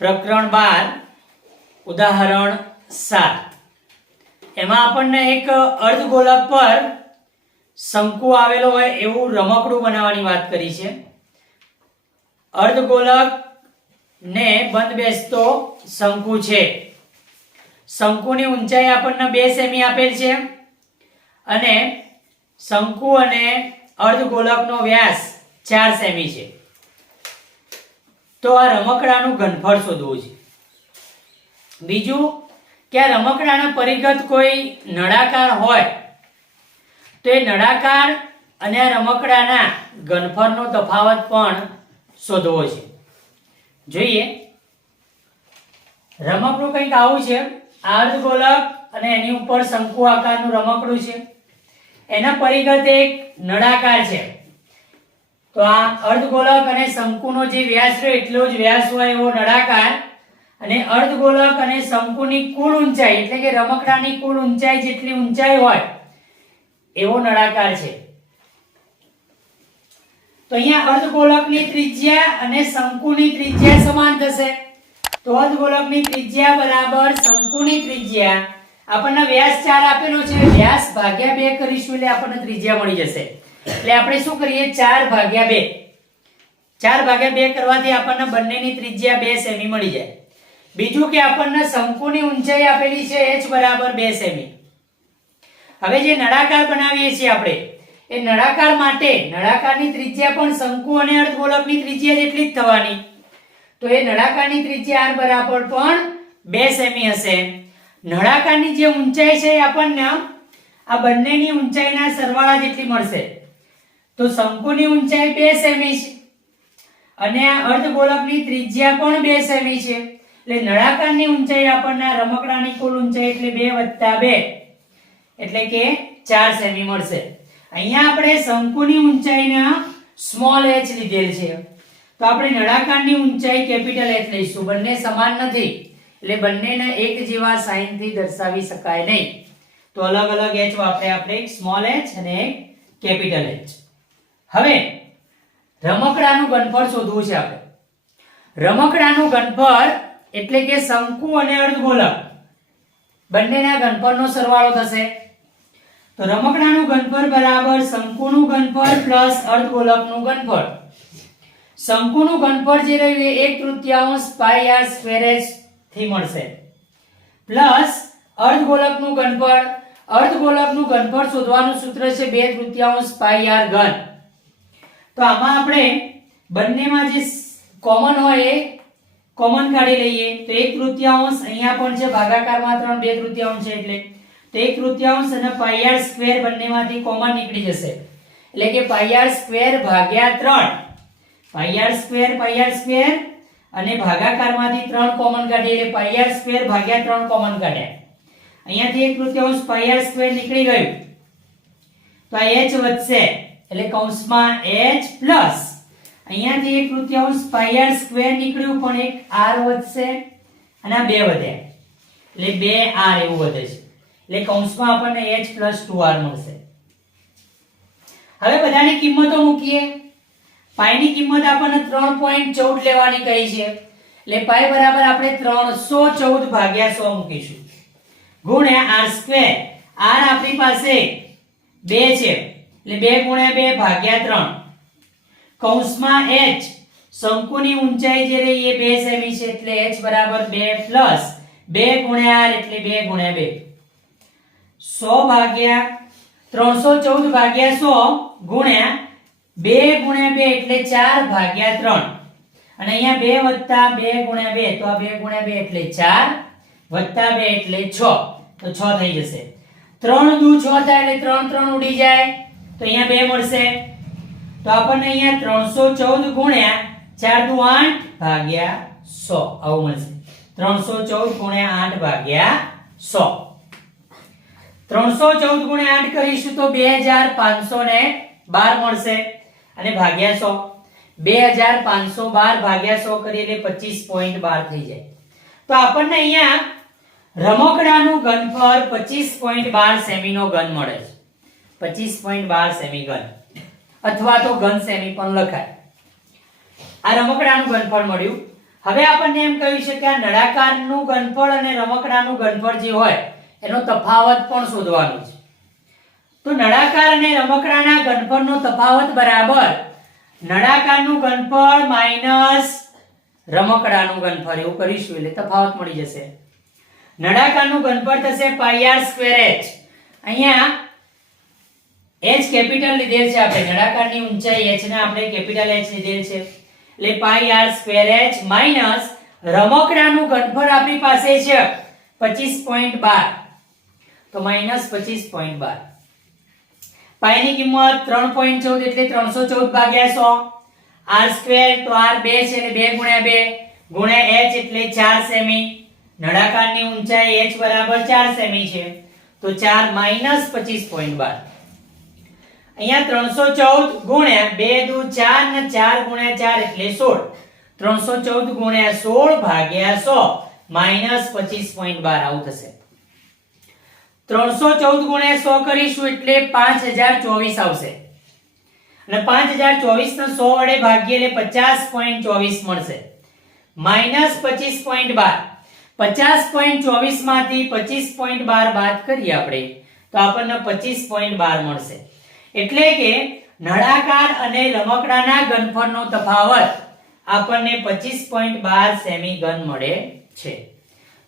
પ્રકરણ 12 ઉદાહરણ 7 એમાં આપણને એક અર્ધગોલક પર શંકુ આવેલો હોય એવું રમકડું બનાવવાની વાત કરી છે. અર્ધગોલક ને બંધ બેસતો શંકુ છે. શંકુની ઊંચાઈ આપણને 2 સેમી આપેલ છે અને શંકુ અને અર્ધગોલકનો વ્યાસ 4 સેમી છે. તો આ રમકડાનું ઘનફળ શોધવું છે. બીજું કે આ રમકડાના પરિઘત કોઈ નળાકાર હોય તો એ નળાકાર અને આ રમકડાના ઘનફળનો તફાવત પણ શોધવો છે. જોઈએ, રમકડું કંઈક આવું છે. અર્ધગોલક અને એની ઉપર શંકુ આકારનું રમકડું છે. એના પરિઘત એક નળાકાર છે. તો આ અર્ધગોલક અને શંકુનો જે વ્યાસ છે એટલો જ વ્યાસ હોય એવો નળાકાર અને અર્ધગોલક અને શંકુની કુલ ઊંચાઈ એટલે કે રમકડાની કુલ ઊંચાઈ જેટલી ઊંચાઈ હોય એવો નળાકાર છે. તો અહીંયા અર્ધગોલકની ત્રિજ્યા અને શંકુની ત્રિજ્યા સમાન થશે. તો અર્ધગોલકની ત્રિજ્યા બરાબર શંકુની ત્રિજ્યા. આપણને વ્યાસ 4 આપેલો છે, વ્યાસ ભાગ્યા 2 કરીશું એટલે આપણને ત્રિજ્યા મળી જશે. એટલે આપણે શું કરીએ, 4 ભાગ્યા 2. 4 ભાગ્યા 2 કરવાથી આપણને બંનેની ત્રિજ્યા 2 સેમી મળી જાય. બીજું કે આપણને શંકુની ઊંચાઈ આપેલી છે h બરાબર 2 સેમી. હવે જે નળાકાર બનાવીએ છીએ આપણે એ નળાકાર માટે નળાકારની ત્રિજ્યા પણ શંકુ અને અર્ધગોલકની ત્રિજ્યા જેટલી જ થવાની. તો એ નળાકારની ત્રિજ્યા r બરાબર પણ 2 સેમી હશે. નળાકારની જે ઊંચાઈ છે એ આપણને આ બંનેની ઊંચાઈના સરવાળા જેટલી મળશે. તો શંકુની ઊંચાઈ 2 સેમી છે અને આ અર્ધગોલકની ત્રિજ્યા પણ 2 સેમી છે. એટલે નળાકારની ઊંચાઈ આપણને રમકડાની કુલ ઊંચાઈ એટલે 2 + 2 એટલે કે 4 સેમી મળશે. અહીંયા આપણે શંકુની ઊંચાઈના સ્મોલ h લીધેલ છે. તો આપણે નળાકારની ઊંચાઈ કેપિટલ H લઈશું. બંને સમાન નથી એટલે બંનેને એક જેવા સાઇનથી દર્શાવી શકાય નહીં. તો અલગ અલગ h વાપરે આપણે, એક સ્મોલ h અને એક કેપિટલ H. હવે રમકડાનું ઘનફળ શોધવું છે આપણે. રમકડાનું ઘનફળ એટલે કે શંકુ અને અર્ધગોલક બંનેના ઘનફળનો સરવાળો થશે. તો રમકડાનું ઘનફળ બરાબર શંકુનું ઘનફળ પ્લસ અર્ધગોલકનું ઘનફળ. શંકુનું ઘનફળ જે રહ્યું એ 1/3 પાઈ r સ્ક્વેર h થી મળશે પ્લસ અર્ધગોલકનું ઘનફળ. અર્ધગોલકનું ઘનફળ શોધવાનું સૂત્ર છે 2/3 પાઈ r ઘન. તો આમાં આપણે બંનેમાં જે કોમન હોય એ કોમન કાઢી લઈએ. તો 1/3 અહીંયા પણ છે, ભાગાકારમાં 3 2/3 છે એટલે તો 1/3 અને પાઈ r સ્ક્વેર બંનેમાંથી કોમન નીકળી જશે એટલે કે પાઈ r સ્ક્વેર ભાગ્યા 3. પાઈ r સ્ક્વેર અને ભાગાકારમાંથી 3 કોમન કાઢીએ એટલે પાઈ r સ્ક્વેર ભાગ્યા 3 કોમન કાઢ્યા. અહીંયાથી 1/3 પાઈ r સ્ક્વેર નીકળી ગયું તો આ h વધશે એટલે કૌંસમાં h પ્લસ અહીંયાથી 1/3 પાઈ r સ્ક્વેર નીકળ્યું પણ એક r વધશે અને આ 2 વધ્યા એટલે 2r એવું વધે છે એટલે કૌંસમાં આપણને h + 2r મળશે. હવે બધાની કિંમતો મૂકીએ. પાઈની કિંમત આપણને 3.14 લેવાની કહી છે એટલે પાઈ બરાબર આપણે 314 ભાગ્યા 100 મૂકીશું ગુણ્યા r સ્ક્વેર. r આપણી પાસે 2 છે એટલે 2 × 2 ભાગ્યા 3 કૌંસમાં h. શંકુની ઊંચાઈ જે રહી એ 2 સેમી છે એટલે h બરાબર 2 પ્લસ 2 × r એટલે 2 × 2 100 ભાગ્યા 314 ભાગ્યા 100 ગુણ્યા 2 × 2 એટલે 4 ભાગ્યા 3 અને અહીંયા 2 + 2 × 2 તો આ 2 × 2 એટલે 4 + 2 એટલે 6 તો 6 થઈ જશે. 3 દુ 6 થાય એટલે 3 3 ઉડી જાય તો અહીંયા 2 મળશે. તો આપણને અહીંયા 314 ગુણ્યા 4 દુ 8 ભાગ્યા 100 આવું મળશે. 314 ગુણ્યા 8 ભાગ્યા 100. 314 ગુણ્યા 8 કરીશું તો 2512 મળશે અને ભાગ્યા 100. 2512 ભાગ્યા 100 કરીએ એટલે 25.12 થઈ જાય. તો આપણને અહીંયા રમકડાનું ઘનફળ 25.12 સેમીનો ઘન મળે છે. 25.12 સેમી ઘન અથવા તો ઘન સેમી પણ લખાય. આ રમકડાનું ઘનફળ મળ્યું. હવે આપણને એમ કહ્યું છે કે આ નળાકારનું ઘનફળ અને રમકડાનું ઘનફળ જે હોય એનો તફાવત પણ શોધવાનો છે. તો નળાકાર અને રમકડાના ઘનફળનો તફાવત બરાબર નળાકારનું ઘનફળ માઈનસ રમકડાનું ઘનફળ એવું કરીશું એટલે તફાવત મળી જશે. નળાકારનું ઘનફળ થશે πr²h. અહીંયા h કેપિટલ લીધેલ છે આપણે, નળાકારની ઊંચાઈ h ને આપણે કેપિટલ h લીધેલ છે એટલે πr²h માઈનસ રમકડાનું ઘનફળ આપણી પાસે છે 25.12 તો માઈનસ 25.12. પાઈ ની કિંમત 3.14 એટલે 314 ભાગ્યા 100. r² તો r 2 છે એટલે 2 ગુણ્યા 2 ગુણ્યા h એટલે 4 સેમી. નળાકારની ઊંચાઈ h બરાબર 4 સેમી છે તો 4 માઈનસ 25.12. અહીંયા 314 ગુણ્યા 2 દુ 4 ને 4 ગુણ્યા 4 એટલે 16. 314 ગુણ્યા 16 ભાગ્યા 100 માઈનસ 25.12 આવું થશે. 314 ગુણ્યા 100 કરીશું એટલે 5024 આવશે અને 5024 ને 100 વડે ભાગીએ એટલે 50.24 મળશે માઈનસ 25.12. 50.24 માંથી 25.12 બાદ કરીએ આપણે તો આપણને 25.12 મળશે. એટલે કે નળાકાર અને રમકડાના ઘનફળનો તફાવત આપણને 25.12 સેમી ઘન મળે છે.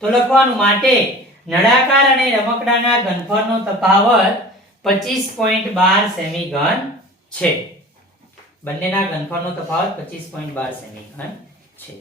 તો લખવાનું માટે નળાકાર અને રમકડાના ઘનફળનો તફાવત 25.12 સેમી ઘન છે. બંનેના ઘનફળનો તફાવત 25.12 સેમી ઘન છે.